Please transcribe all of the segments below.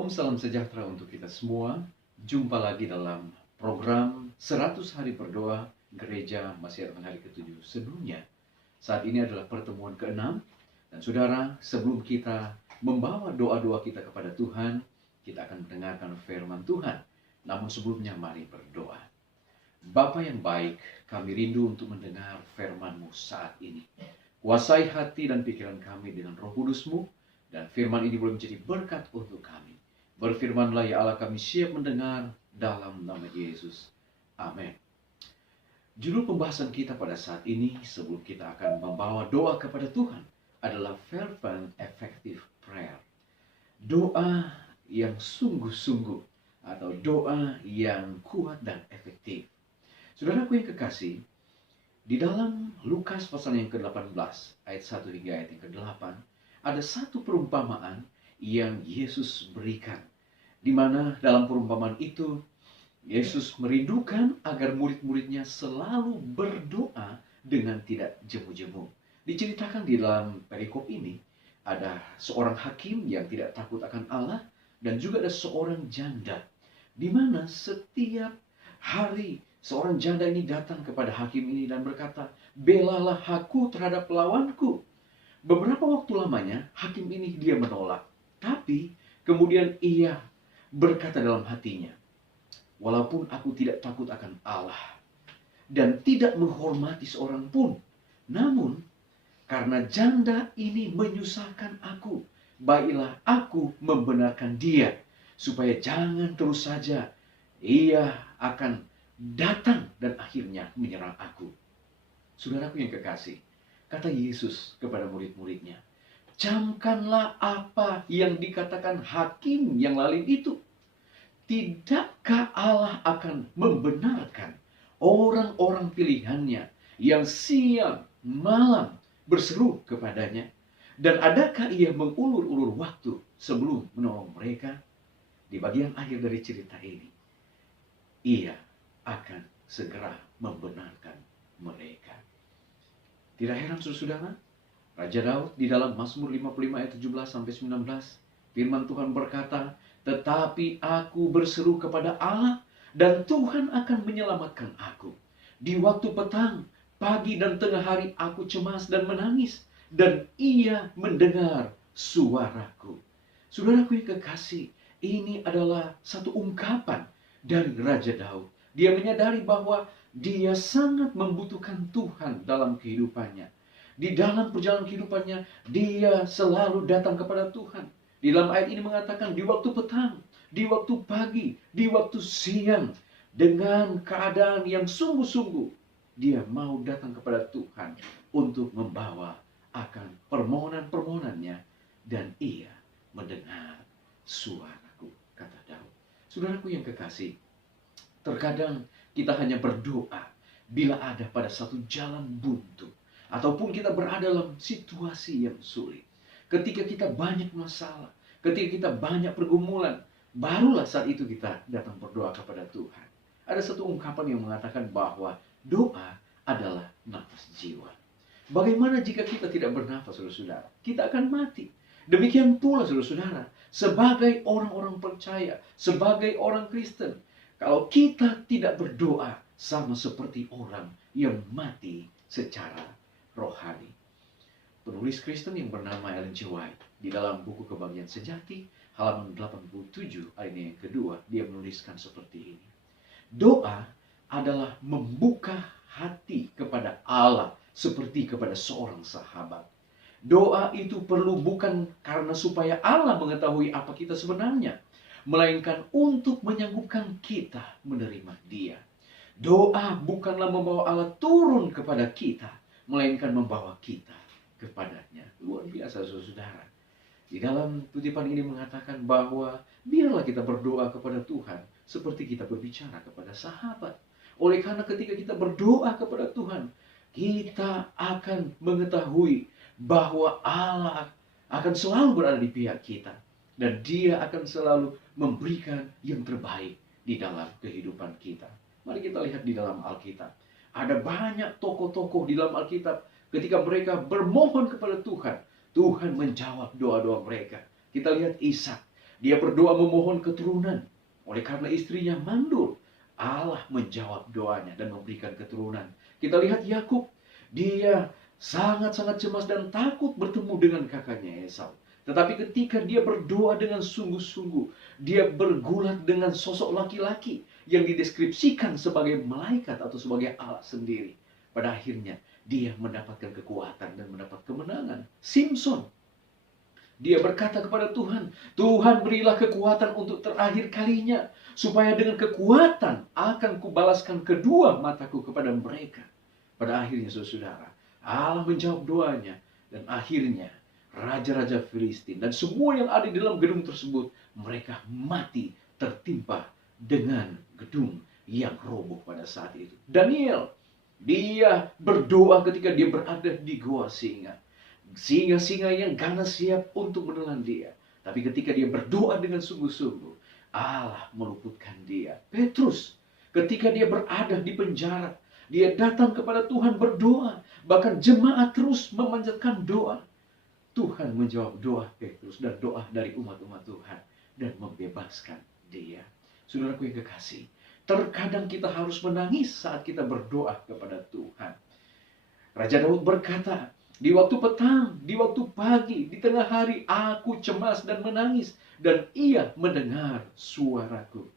Shalom, salam sejahtera untuk kita semua. Jumpa lagi dalam program 100 Hari Berdoa Gereja Masih Hari ke-7 sebelumnya. Saat ini adalah pertemuan ke-6. Dan saudara, sebelum kita membawa doa-doa kita kepada Tuhan, kita akan mendengarkan firman Tuhan. Namun sebelumnya mari berdoa. Bapa yang baik, kami rindu untuk mendengar firman-Mu saat ini. Kuasai hati dan pikiran kami dengan Roh Kudus-Mu, dan firman ini boleh menjadi berkat untuk kami. Berfirmanlah ya Allah, kami siap mendengar dalam nama Yesus. Amin. Judul pembahasan kita pada saat ini sebelum kita akan membawa doa kepada Tuhan adalah fervent effective prayer. Doa yang sungguh-sungguh atau doa yang kuat dan efektif. Saudaraku yang kekasih, di dalam Lukas pasal yang ke-18 ayat 1 hingga ayat yang ke-8 ada satu perumpamaan yang Yesus berikan, di mana dalam perumpamaan itu Yesus merindukan agar murid-muridnya selalu berdoa dengan tidak jemu-jemu. Diceritakan di dalam perikop ini ada seorang hakim yang tidak takut akan Allah dan juga ada seorang janda, di mana setiap hari seorang janda ini datang kepada hakim ini dan berkata, "Belalah aku terhadap lawanku." Beberapa waktu lamanya, hakim ini dia menolak. Tapi kemudian ia berkata dalam hatinya, "Walaupun aku tidak takut akan Allah dan tidak menghormati seorang pun, namun karena janda ini menyusahkan aku, baiklah aku membenarkan dia, supaya jangan terus saja ia akan datang dan akhirnya menyerang aku." Saudaraku yang kekasih, kata Yesus kepada murid-muridnya, "Camkanlah apa yang dikatakan hakim yang lalim itu. Tidakkah Allah akan membenarkan orang-orang pilihannya yang siang malam berseru kepadanya? Dan adakah ia mengulur-ulur waktu sebelum menolong mereka?" Di bagian akhir dari cerita ini, ia akan segera membenarkan mereka. Tidak heran saudara, Raja Daud di dalam Mazmur 55 ayat 17-19, firman Tuhan berkata, "Tetapi aku berseru kepada Allah, dan Tuhan akan menyelamatkan aku. Di waktu petang, pagi dan tengah hari aku cemas dan menangis, dan ia mendengar suaraku." Saudaraku yang kekasih, ini adalah satu ungkapan dari Raja Daud. Dia menyadari bahwa dia sangat membutuhkan Tuhan dalam kehidupannya. Di dalam perjalanan kehidupannya, dia selalu datang kepada Tuhan. Di dalam ayat ini mengatakan, di waktu petang, di waktu pagi, di waktu siang, dengan keadaan yang sungguh-sungguh, dia mau datang kepada Tuhan untuk membawa akan permohonan-permohonannya, dan ia mendengar suaraku, kata Daud. Saudaraku yang kekasih, terkadang kita hanya berdoa bila ada pada satu jalan buntu, ataupun kita berada dalam situasi yang sulit. Ketika kita banyak masalah, ketika kita banyak pergumulan, barulah saat itu kita datang berdoa kepada Tuhan. Ada satu ungkapan yang mengatakan bahwa doa adalah nafas jiwa. Bagaimana jika kita tidak bernafas, saudara-saudara? Kita akan mati. Demikian pula, saudara-saudara, sebagai orang-orang percaya, sebagai orang Kristen, kalau kita tidak berdoa, sama seperti orang yang mati secara rohani. Penulis Kristen yang bernama Ellen G. White, di dalam buku Kebahagiaan Sejati, halaman 87, ayat yang kedua, dia menuliskan seperti ini. Doa adalah membuka hati kepada Allah seperti kepada seorang sahabat. Doa itu perlu bukan karena supaya Allah mengetahui apa kita sebenarnya, melainkan untuk menyanggupkan kita menerima Dia. Doa bukanlah membawa Allah turun kepada kita, melainkan membawa kita kepadanya. Luar biasa, saudara. Di dalam kutipan ini mengatakan bahwa biarlah kita berdoa kepada Tuhan seperti kita berbicara kepada sahabat. Oleh karena ketika kita berdoa kepada Tuhan, kita akan mengetahui bahwa Allah akan selalu berada di pihak kita. Dan Dia akan selalu memberikan yang terbaik di dalam kehidupan kita. Mari kita lihat di dalam Alkitab. Ada banyak tokoh-tokoh di dalam Alkitab. Ketika mereka bermohon kepada Tuhan, Tuhan menjawab doa-doa mereka. Kita lihat Ishak. Dia berdoa memohon keturunan. Oleh karena istrinya mandul, Allah menjawab doanya dan memberikan keturunan. Kita lihat Yakub, dia sangat-sangat cemas dan takut bertemu dengan kakaknya Esau. Tetapi ketika dia berdoa dengan sungguh-sungguh, dia bergulat dengan sosok laki-laki yang dideskripsikan sebagai malaikat atau sebagai Allah sendiri. Pada akhirnya, dia mendapatkan kekuatan dan mendapat kemenangan. Simpson, dia berkata kepada Tuhan, Tuhan berilah kekuatan untuk terakhir kalinya, supaya dengan kekuatan akan kubalaskan kedua mataku kepada mereka. Pada akhirnya saudara, Allah menjawab doanya, dan akhirnya raja-raja Filistin dan semua yang ada di dalam gedung tersebut, mereka mati tertimpa dengan gedung yang roboh pada saat itu. Daniel, dia berdoa ketika dia berada di gua singa. Singa-singa yang ganas siap untuk menelan dia. Tapi ketika dia berdoa dengan sungguh-sungguh, Allah meluputkan dia. Petrus, ketika dia berada di penjara, dia datang kepada Tuhan berdoa. Bahkan jemaat terus memanjatkan doa. Tuhan menjawab doa Petrus dan doa dari umat-umat Tuhan dan membebaskan dia. Saudaraku yang kekasih, terkadang kita harus menangis saat kita berdoa kepada Tuhan. Raja Daud berkata, di waktu petang, di waktu pagi, di tengah hari, aku cemas dan menangis. Dan ia mendengar suaraku.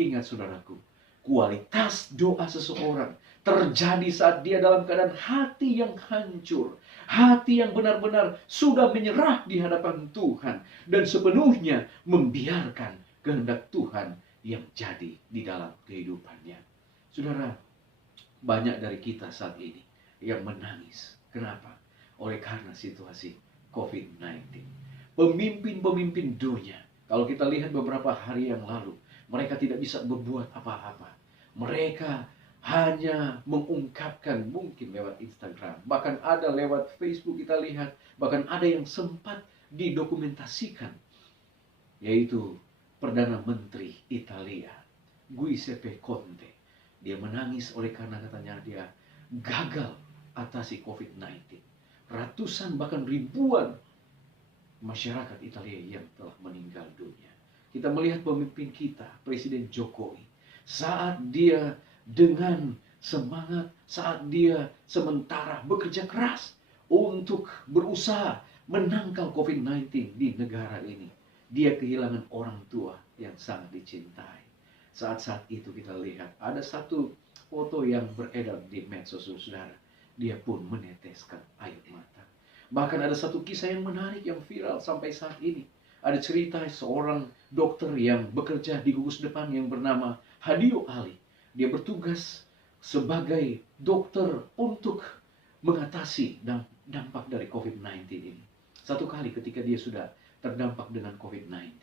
Ingat saudaraku, kualitas doa seseorang terjadi saat dia dalam keadaan hati yang hancur. Hati yang benar-benar sudah menyerah di hadapan Tuhan. Dan sepenuhnya membiarkan kehendak Tuhan yang jadi di dalam kehidupannya. Saudara, banyak dari kita saat ini yang menangis. Kenapa? Oleh karena situasi COVID-19. Pemimpin-pemimpin dunia, kalau kita lihat beberapa hari yang lalu, mereka tidak bisa berbuat apa-apa. Mereka hanya mengungkapkan mungkin lewat Instagram, bahkan ada lewat Facebook kita lihat, bahkan ada yang sempat didokumentasikan, yaitu Perdana Menteri Italia, Giuseppe Conte. Dia menangis oleh karena katanya dia gagal atasi COVID-19. Ratusan bahkan ribuan masyarakat Italia yang telah meninggal dunia. Kita melihat pemimpin kita, Presiden Jokowi, saat dia dengan semangat, saat dia sementara bekerja keras untuk berusaha menangkal COVID-19 di negara ini, dia kehilangan orang tua yang sangat dicintai. Saat-saat itu kita lihat ada satu foto yang beredar di medsos saudara. Dia pun meneteskan air mata. Bahkan ada satu kisah yang menarik yang viral sampai saat ini. Ada cerita seorang dokter yang bekerja di gugus depan yang bernama Hadio Ali. Dia bertugas sebagai dokter untuk mengatasi dampak dari COVID-19 ini. Satu kali ketika dia sudah terdampak dengan COVID-19,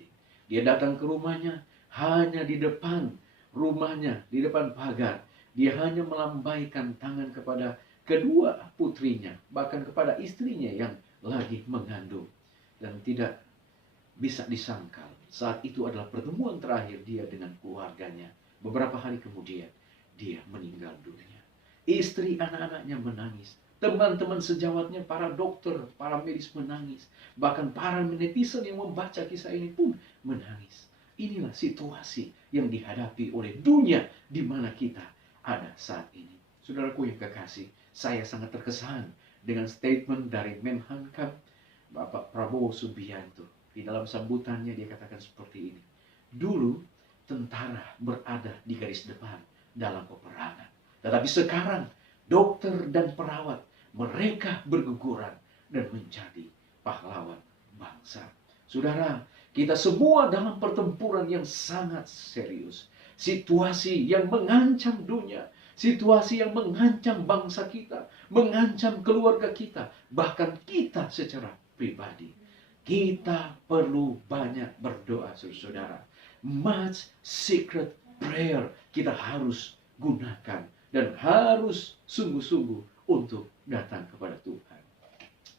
dia datang ke rumahnya, hanya di depan rumahnya, di depan pagar, dia hanya melambaikan tangan kepada kedua putrinya, bahkan kepada istrinya yang lagi mengandung. Dan tidak bisa disangkal, saat itu adalah pertemuan terakhir dia dengan keluarganya. Beberapa hari kemudian, dia meninggal dunia. Istri anak-anaknya menangis. Teman-teman sejawatnya, para dokter, para medis menangis. Bahkan para netizen yang membaca kisah ini pun menangis. Inilah situasi yang dihadapi oleh dunia di mana kita ada saat ini. Saudaraku yang kekasih, saya sangat terkesan dengan statement dari Menhankam Bapak Prabowo Subianto. Di dalam sambutannya dia katakan seperti ini. Dulu tentara berada di garis depan dalam peperangan. Tetapi sekarang dokter dan perawat mereka berguguran dan menjadi pahlawan bangsa. Saudara, kita semua dalam pertempuran yang sangat serius. Situasi yang mengancam dunia. Situasi yang mengancam bangsa kita, mengancam keluarga kita, bahkan kita secara pribadi. Kita perlu banyak berdoa, saudara. Much secret prayer kita harus gunakan dan harus sungguh-sungguh untuk datang kepada Tuhan.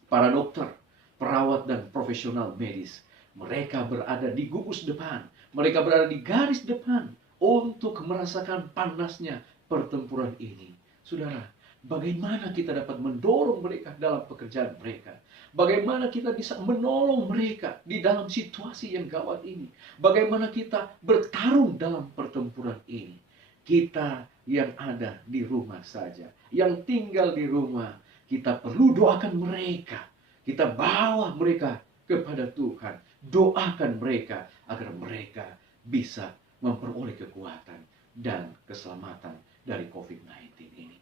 Para dokter, perawat, dan profesional medis, mereka berada di gugus depan, mereka berada di garis depan untuk merasakan panasnya pertempuran ini. Saudara, bagaimana kita dapat mendorong mereka dalam pekerjaan mereka? Bagaimana kita bisa menolong mereka di dalam situasi yang gawat ini. Bagaimana kita bertarung dalam pertempuran ini. Kita yang ada di rumah saja, yang tinggal di rumah, kita perlu doakan mereka. Kita bawa mereka kepada Tuhan. Doakan mereka agar mereka bisa memperoleh kekuatan dan keselamatan dari COVID-19 ini.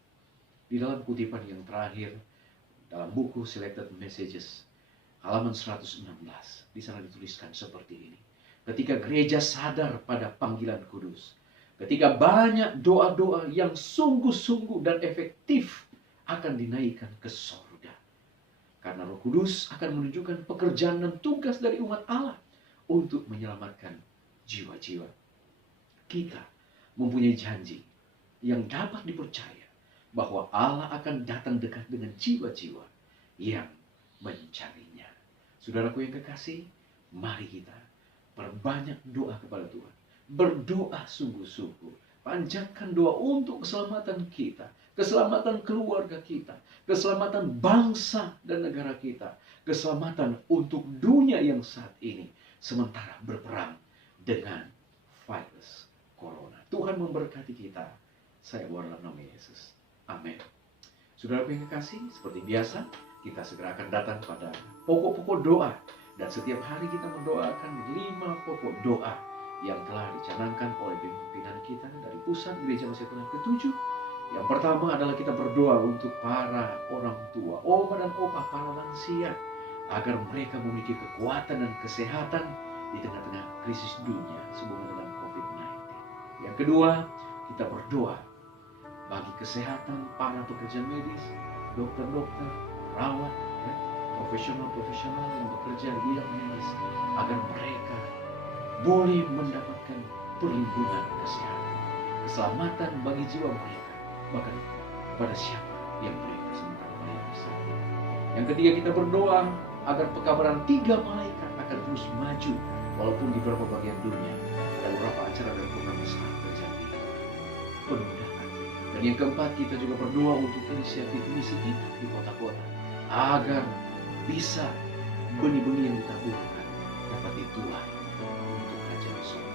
Di dalam kutipan yang terakhir, dalam buku Selected Messages, halaman 116, di sana dituliskan seperti ini. Ketika gereja sadar pada panggilan kudus, ketika banyak doa-doa yang sungguh-sungguh dan efektif akan dinaikkan ke surga. Karena Roh Kudus akan menunjukkan pekerjaan dan tugas dari umat Allah untuk menyelamatkan jiwa-jiwa. Kita mempunyai janji yang dapat dipercaya bahwa Allah akan datang dekat dengan jiwa-jiwa yang mencarinya. Saudaraku yang kekasih, mari kita perbanyak doa kepada Tuhan. Berdoa sungguh-sungguh. Panjatkan doa untuk keselamatan kita, keselamatan keluarga kita, keselamatan bangsa dan negara kita, keselamatan untuk dunia yang saat ini sementara berperang dengan virus corona. Tuhan memberkati kita. Saya dalam nama Yesus. Amin. Saudara yang kekasih, seperti biasa, kita segera akan datang pada pokok-pokok doa. Dan setiap hari kita mendoakan 5 pokok doa yang telah dicanangkan oleh pimpinan kita dari Pusat Gereja Masih Tuhan ke-7. Yang pertama adalah kita berdoa untuk para orang tua, oma dan opa, para lansia, agar mereka memiliki kekuatan dan kesehatan di tengah-tengah krisis dunia sehubungan dengan COVID-19. Yang kedua, kita berdoa bagi kesehatan para pekerja medis, dokter-dokter, perawat, profesional-profesional yang bekerja di bidang medis, agar mereka boleh mendapatkan perlindungan kesehatan, keselamatan bagi jiwa mereka, bahkan pada siapa yang mereka sementara melayani saat ini. Yang ketiga, kita berdoa agar pekabaran 3 malaikat akan terus maju walaupun di beberapa bagian dunia ada beberapa acara dan program besar terjadi penundaan. Dan yang keempat, kita juga berdoa untuk inisiatif misi kita di kota-kota agar bisa benih-benih yang ditaburkan dapat dituai untuk kerajaan surga.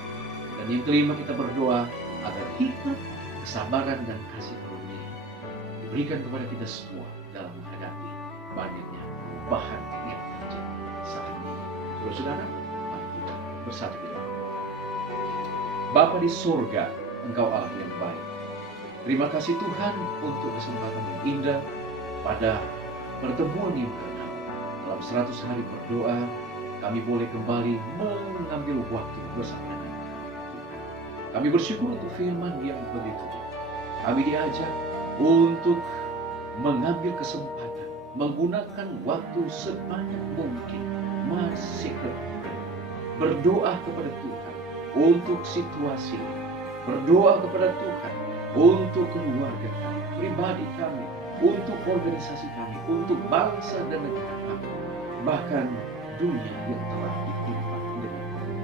Dan yang kelima, kita berdoa agar hikmat, kesabaran, dan kasih karunia diberikan kepada kita semua dalam menghadapi banyaknya perubahan yang terjadi saat ini. Saudara, mari kita bersatu di dalam doa. Bapa di surga, Engkau Allah yang baik. Terima kasih Tuhan untuk kesempatan yang indah pada pertemuan yang ke-6. Dalam 100 hari berdoa, kami boleh kembali mengambil waktu bersama dengan Tuhan. Kami bersyukur untuk firman yang begitu. Kami diajak untuk mengambil kesempatan, menggunakan waktu sebanyak mungkin, masih berdoa kepada Tuhan untuk situasi, berdoa kepada Tuhan untuk keluarga kami, pribadi kami, untuk organisasi kami, untuk bangsa dan negara kami, bahkan dunia yang telah ditimpa dengan COVID-19.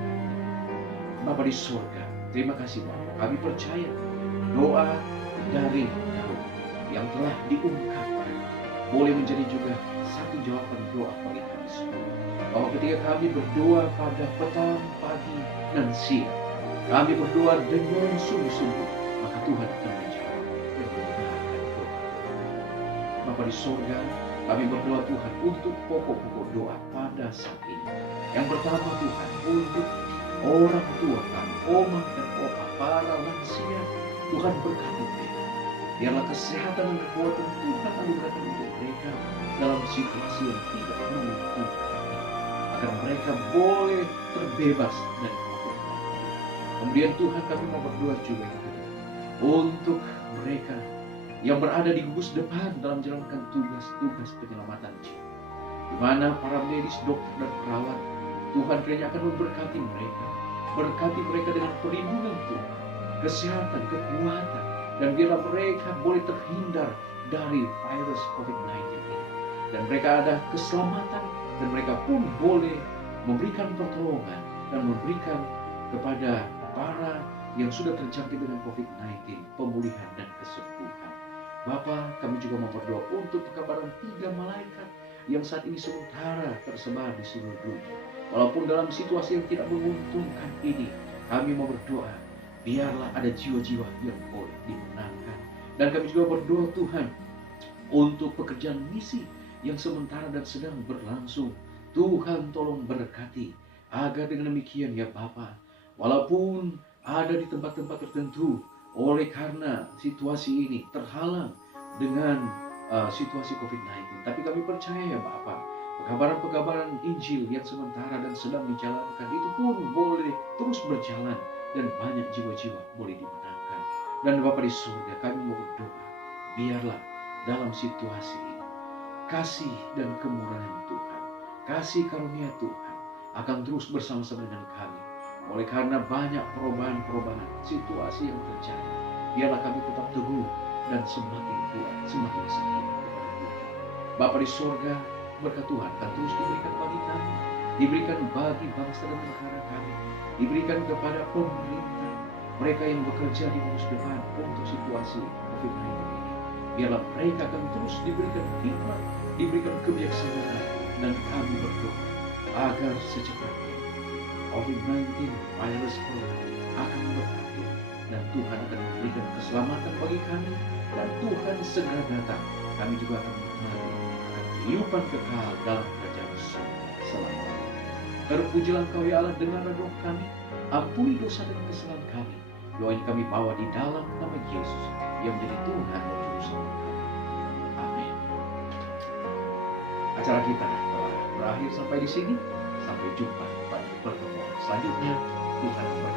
Bapa di surga, terima kasih Bapa. Kami percaya doa dari Daud yang telah diungkapkan boleh menjadi juga satu jawaban doa bagi kami semua. Bahwa ketika kami berdoa pada petang, pagi, dan siang, kami berdoa dengan sungguh-sungguh, maka Tuhan akan menjawab dan mendengarkan doa. Bapa di surga, kami berdoa Tuhan untuk pokok-pokok doa pada saat ini. Yang pertama Tuhan, untuk orang tua kami, oma dan opa, para lansia, Tuhan berkati mereka. Biarlah kesehatan dan kekuatan Tuhan anugerahkan untuk mereka dalam situasi yang tidak menguntungkan, agar mereka boleh terbebas dari COVID-19. Kemudian Tuhan, kami mau berdoa juga untuk mereka yang berada di gugus depan dalam menjalankan tugas-tugas penyelamatan jiwa, di mana para medis, dokter, dan perawat, Tuhan kiranya akan memberkati mereka, berkati mereka dengan perlindungan Tuhan, kesehatan, kekuatan, dan biarlah mereka boleh terhindar dari virus COVID-19 ini, dan mereka ada keselamatan, dan mereka pun boleh memberikan pertolongan dan memberikan kepada para yang sudah terjangkit dengan COVID-19 pemulihan dan kesembuhan. Bapa, kami juga mau berdoa untuk pekabaran 3 malaikat yang saat ini sementara tersebar di seluruh dunia. Walaupun dalam situasi yang tidak menguntungkan ini, kami mau berdoa, biarlah ada jiwa-jiwa yang boleh dimenangkan. Dan kami juga berdoa Tuhan, untuk pekerjaan misi yang sementara dan sedang berlangsung. Tuhan tolong berkati, agar dengan demikian ya Bapa, walaupun ada di tempat-tempat tertentu, oleh karena situasi ini terhalang dengan situasi COVID-19. Tapi kami percaya ya Bapa, pekabaran-pekabaran Injil yang sementara dan sedang dijalankan itu pun boleh terus berjalan dan banyak jiwa-jiwa boleh dimenangkan. Dan Bapa di surga, kami mau berdoa, biarlah dalam situasi ini kasih dan kemurahan Tuhan, kasih karunia Tuhan akan terus bersama-sama dengan kami. Oleh karena banyak perubahan-perubahan situasi yang terjadi, biarlah kami tetap teguh dan semakin kuat, semakin setia kepada Tuhan. Bapa di surga, berkat Tuhan akan terus diberikan bagi kami, diberikan bagi bangsa dan negara kami, diberikan kepada pemerintah, mereka yang bekerja di masa depan untuk situasi COVID-19 ini. Biarlah mereka akan terus diberikan hikmat, diberikan kebijaksanaan, dan kami berdoa agar secepatnya COVID-19 virus corona akan berakhir dan Tuhan akan memberikan keselamatan bagi kami, dan Tuhan segera datang. Kami juga akan menikmati kehidupan kekal dalam kerajaan surga selamanya. Terpujilah Engkau ya Allah, dengarlah doa kami, ampuni dosa dan kesalahan kami. Doa ini kami bawa di dalam nama Yesus yang menjadi Tuhan dan Juru Selamat kami. Amin. Acara kita telah berakhir sampai di sini. Sampai jumpa pada pertemuan selanjutnya. Tuhan memberkati.